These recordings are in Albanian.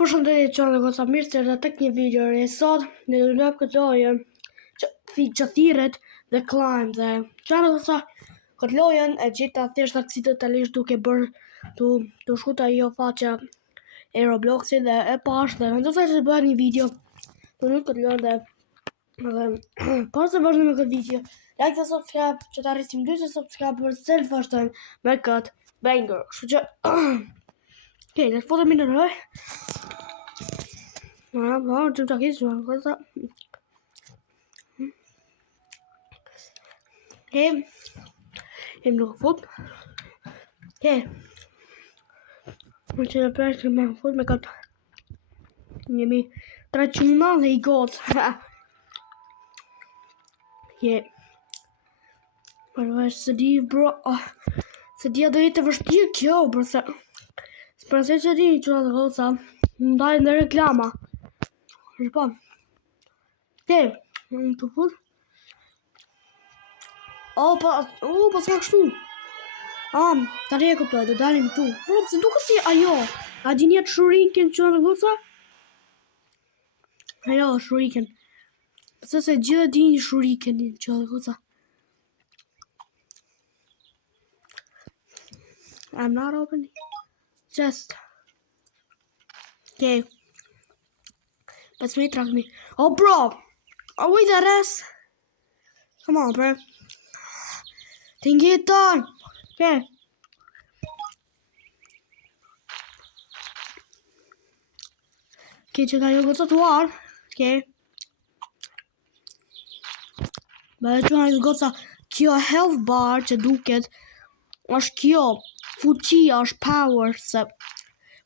Përshëndetje që në goca mirë se erdhët tek një video e sot ne do lëp këtë lojë që thirret The Climb dhe që në goca këtë lojën e gjeta thjesht aksidentalisht duke bërë tu shkut ajo faqja e Robloxit dhe e pash dhe vendosaj që të bëhet një video të nuk këtë lojën dhe pas se vazhdojmë me këtë video like dhe subscribe që të arrisim 200 subscribe për se të vazhdojmë me këtë banger. Kështu që okay, let's put them in the row. Që të kisë në kërta. Jem nuk fut. Më që dhe përshë me fut me këtë. Jemi 300 dhe i gotë. Përveç se di bro. Se dia do jetë vështirë kjo bro se. Përse që di që dhe goca. Më dajnë dhe reklama. Shpam. Të fut. Pas ka kështu. Ta re e këptoj, do dalim tu. Bro, pëse duke si ajo. A di njetë shuriken që në goca? Ajo, shuriken. Pëse se gjithë di një shuriken që në goca. I'm not opening. Just. Okay. Let's me track me. Oh, bro! Are we the rest? Come on, bro. Think it done. Okay. Okay, që ka jo gëtë të tuar. Okay. Bëhe që nga gëtë kjo health bar që duket është kjo fuqia, është power se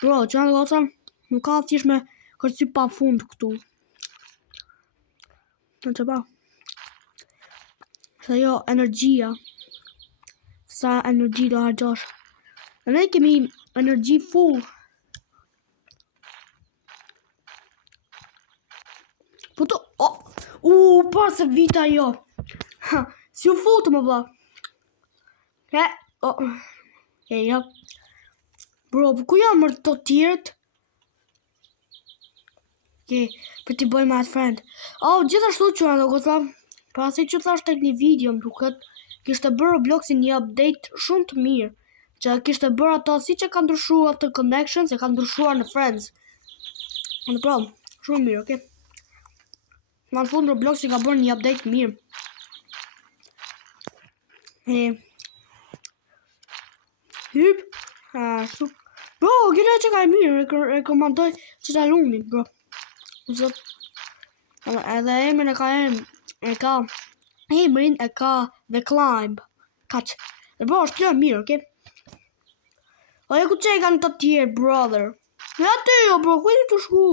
bro, që nga gëtë nuk ka thjesht me kërcy pa fund këtu. Në që ba. Se jo, energjia. Sa energji do hargjosh. Dhe ne kemi energji full. Po të... pa se vita jo. Si u futë më vla. Jo. Bro, po ku jam mërë të tjerët? Për t'i bëjmë atë friend. Gjithashtu që në gota, pasi që thash tek një video më duket, kishte bërë Robloxin një update shumë të mirë, që kishte bërë ato si që ka ndryshuar të connections, e ka ndryshuar në friends. Në prom, shumë mirë, okay? Në fund Robloxin ka bërë një update mirë. Hyp. Bro, gjela që ka e mirë, rekomandoj që ta lumin, bro. Edhe emrin e ka The Climb. Kaq. Dhe bro, është kjo mirë, okay? E ku që e kanë të tjerë, brother? Ja ty jo, bro, ku e të shku?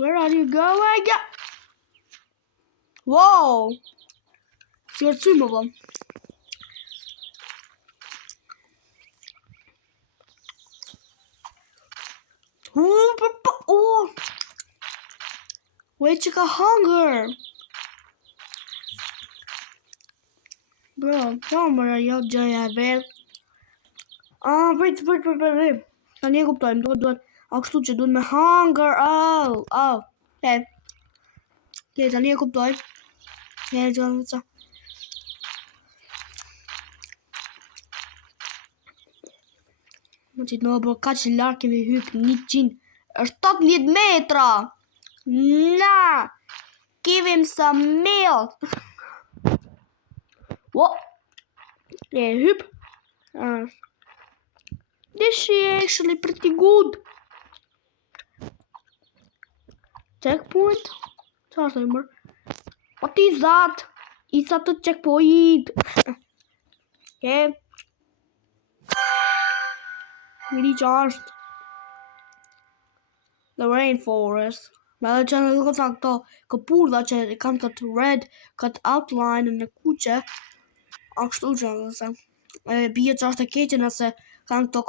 Where are you going? Wow! Si kërcy më bëm. Wait, që ka hunger. Bro, ka mërë jo gjëja e verë. Prit. Ta një kuptojmë, duhet. Kështu që duhet me hunger. Okay, ta një kuptojmë. Gjënë të ca. Më qitë në bro, ka që larë kemi hypë 170 metra. Nah, give him some milk. What? Hyp. This is actually pretty good. Checkpoint? What is that? It's at the checkpoint. Okay. We recharged. The rainforest. Me dhe që në këta këto këpurdha që kanë këtë red, këtë outline në kuqe, kështu që në këta. Bje që është e keqe nëse kanë këto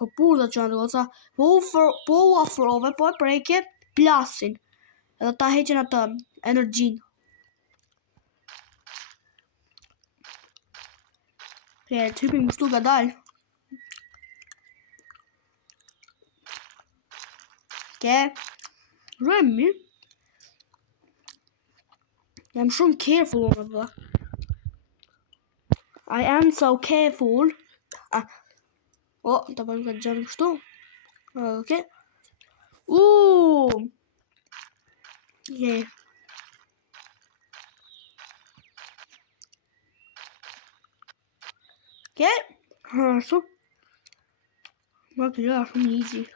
këpurdha që në këta, po u afrove, po e preke, plasin. Edhe ta heqen atë energjin. Ke, të hypim kështu ka dalë. Ke, rëmi. Jam shumë careful unë bë. I am so careful. Të bëjmë këtë gjënë kështu. Okay. Yeah. Okay. So. Mark it from easy.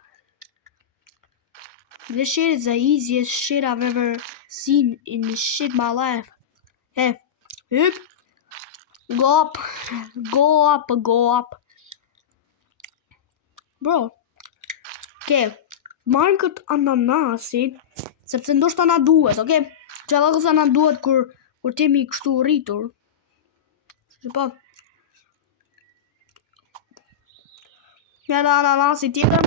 This shit is the easiest shit I've ever seen in this shit my life. Hey. Hup. Go up. Go up. Go up. Bro. Okay. Marrë këtë ananasin, sepse ndoshta na duhet, okay? Që edhe kësa na duhet kur t'jemi kështu rritur. Që po. Nga da ananasi tjetër.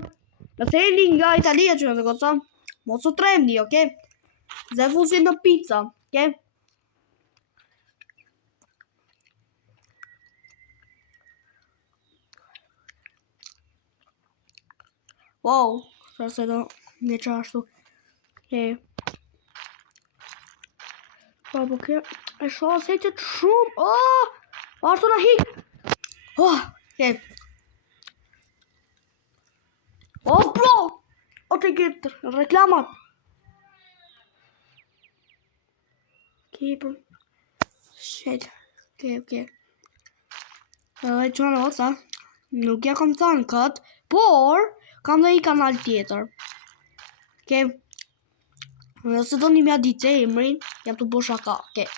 Nëse e një nga Italia që në të kësa, mos u tremni, okay? Ze fusin në pizza, okay? Wow. Se do një qashtu. Okay. Po ke e shoh se që të shumë. Ashtu na hik. Okay. Bro. Te get reklamat. Okay. Shit. Okay. Çfarë ose? Nuk ja kam thënë kët, por kam dhe i kanal tjetër. Okay. Nëse do një mja ditë e emrin, jam të bo shaka. Okay.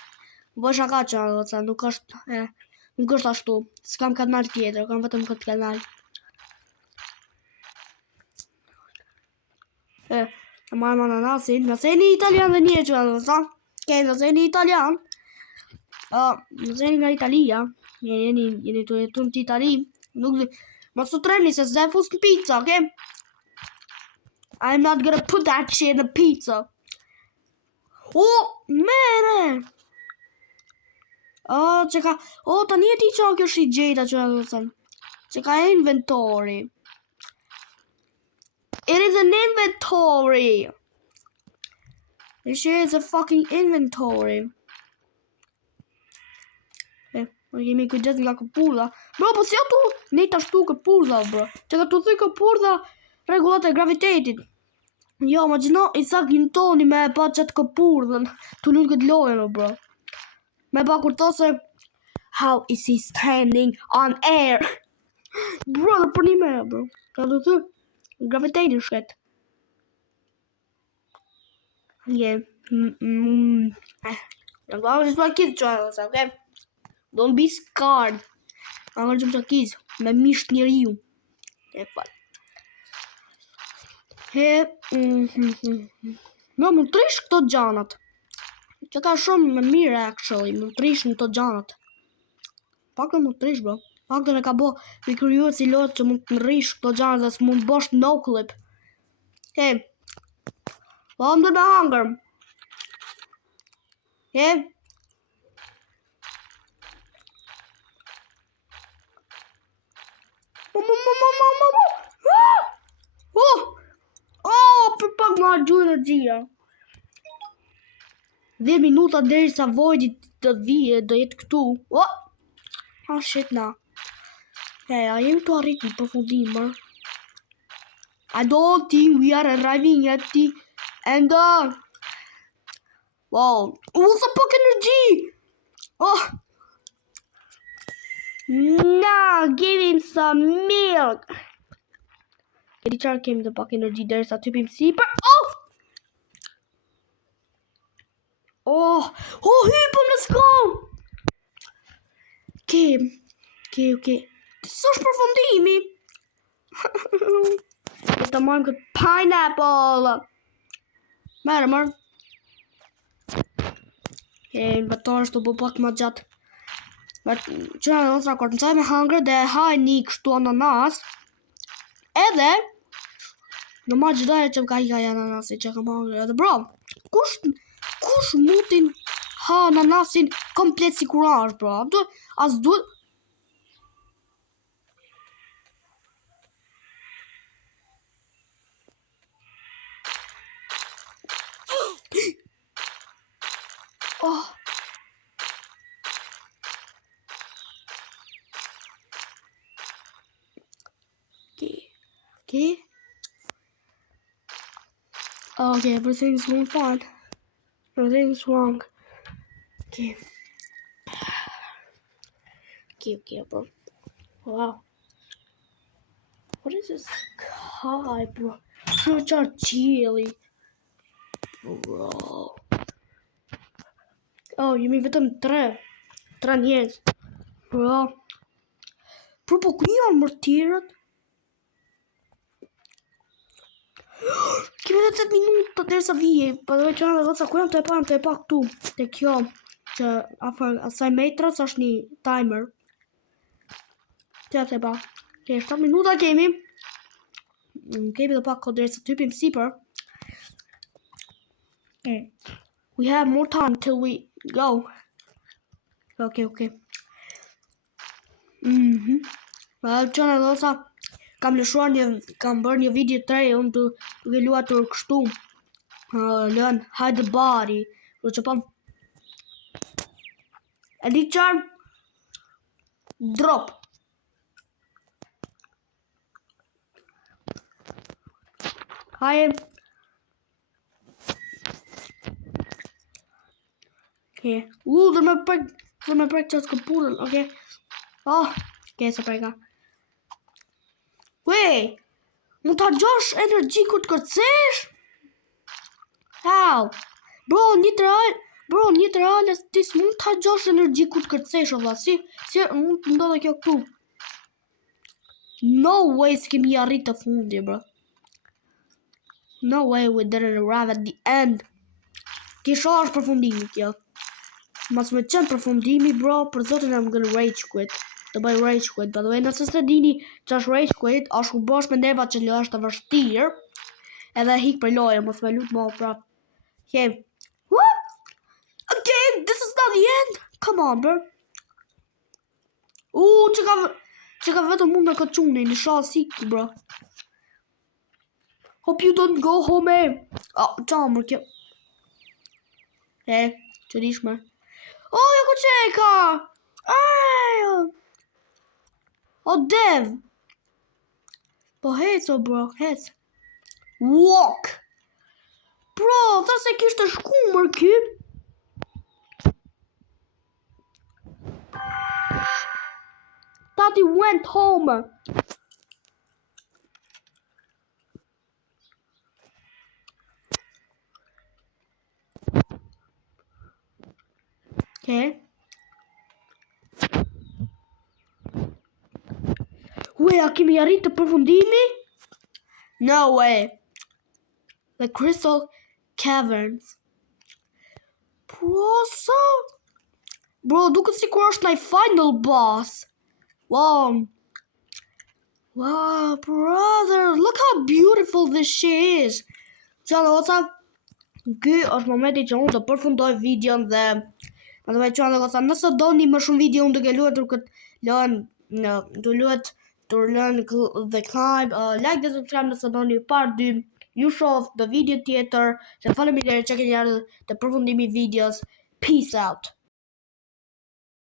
Bo shaka që nuk është ashtu. S'kam kanal tjetër, kam vetëm këtë kanal. Marrë ananasin. Nëse e një italian dhe një që okay, nëse e një italian, nëse e një nga Italia, jeni të jetu në Itali, nuk dhe, mos u tremni se s'de fus në pizza, okay? I'm not gonna put that shit in the pizza. Man! Që ka... tani e ti që kjo shi gjeta që e thënë. Që ka inventory. It is an inventory! This shit is a fucking inventory. Jemi kujdes nga këpurdha. Bro, po si ato ne të ashtu këpurdha, bro. Që ka të thuj këpurdha regullat e gravitetit. Jo, imagjino Isaac Newtoni me pa qatë këpurdhën. Tu lull këtë lojën, bro. Me pa kur those how is he standing on air? Bro, dhe për një me, bro. Ka të thuj gravitetin shket. Yeah. Okay? Don't be scared. Angër që më shakiz. Me misht njeriu. E fal. No, më trish këto gjanat. Që ka shumë më mire, actually. Më trish në këto gjanat. Pak në më trish, bro. Pak të në ka bo me kryu si lot që mund të rish këto gjanat dhe së mund të bosh no clip. Okay. Po, më dhe me hangër. Okay. Për pak ma gjuhë në gjira. 10 minuta deri sa vojdit të dhije do jetë këtu. Shit na. A jemi të arrit në përfundim, I don't think we are arriving at the end. Wow. Sa pak energy. Now, give him some milk. Këti qarë kemi të pak energy deri sa typim si për... hypëm në skon! Okay. Së është përfundimi? E të marrëm këtë pineapple. Mërë. Në bëtar është të bu pak ma gjatë. Që në nësra kërë nësaj me hangre dhe haj një kështu ananas. Edhe në ma gjithaj që më ka i ka i ananasin që kam hangre. Edhe bro, kush mutin ha ananasin komplet si kurash, bro. As duhet... Oh. Okay. Okay, everything's going fine. Everything's wrong. Okay. Okay, bro. Wow. What is this sky, bro? Such a chilly. Bro. Oh, you mean vetëm tre njerëz. Bro. Bro, po ku janë mërtirët? Kemi edhe 8 minuta derisa vije. Po do të çojmë edhe goca ku jam të e pa këtu. Te kjo që afër asaj metras është një timer. Të pa. Ke 7 minuta kemi. Kemi dhe pak kohë derisa të hypim sipër. Okay. We have more time till we go. Okay. Çana goca kam bërë një video të re, unë duke luatur kështu. Lën hide the body. Do të çpam. Elite charm. Drop. Hi. Okay. Dhe me prek qatë këpurën, okay. Oh, okay, se preka. Wait, mund ta gjosh energji kur të kërcesh? How? Bro, një të reales, ti s'mund ta gjosh energji kur të kërcesh, valla, si mund të ndodhe kjo këtu. No way s'kemi arrit të fundi, bro. No way we didn't arrive at the end. Kisha është përfundimi kjo. Mas me qenë përfundimi, bro, për zotin I'm gonna rage quit. Do bëj rage quit, by the way, nëse s'e dini që është rage quit, është ku bosh me neva që lë është të vështirë, edhe hik për lojë, mos me lut më prap. Okay. What? Okay, this is not the end. Come on, bro. Që ka vetëm mund me këtë qune, në shalë siki, bro. Hope you don't go home, Oh, qamër kjo. Që dishme. Oh, ja ku qeka! Ajo! Oh, dev! Po hec, oh, bro, hec. Walk! Bro, tha se kishte shkumër ky. Thought he went home. Okay. Wait, a kemi arrit të përfundimi? No way. The Crystal Caverns. Bro, duket sikur është një final boss. Wow, brother, look how beautiful this shit is. Qana, goca, ky është momenti që unë të përfundoj videon dhe më të veçuan dhe goca, nëse doni më shumë video unë duke luetur këtë lën The Climb, like dhe subscribe nëse doni part 2, ju shoh the video tjetër, që faleminderit që keni ardhur të përfundimi videos, peace out.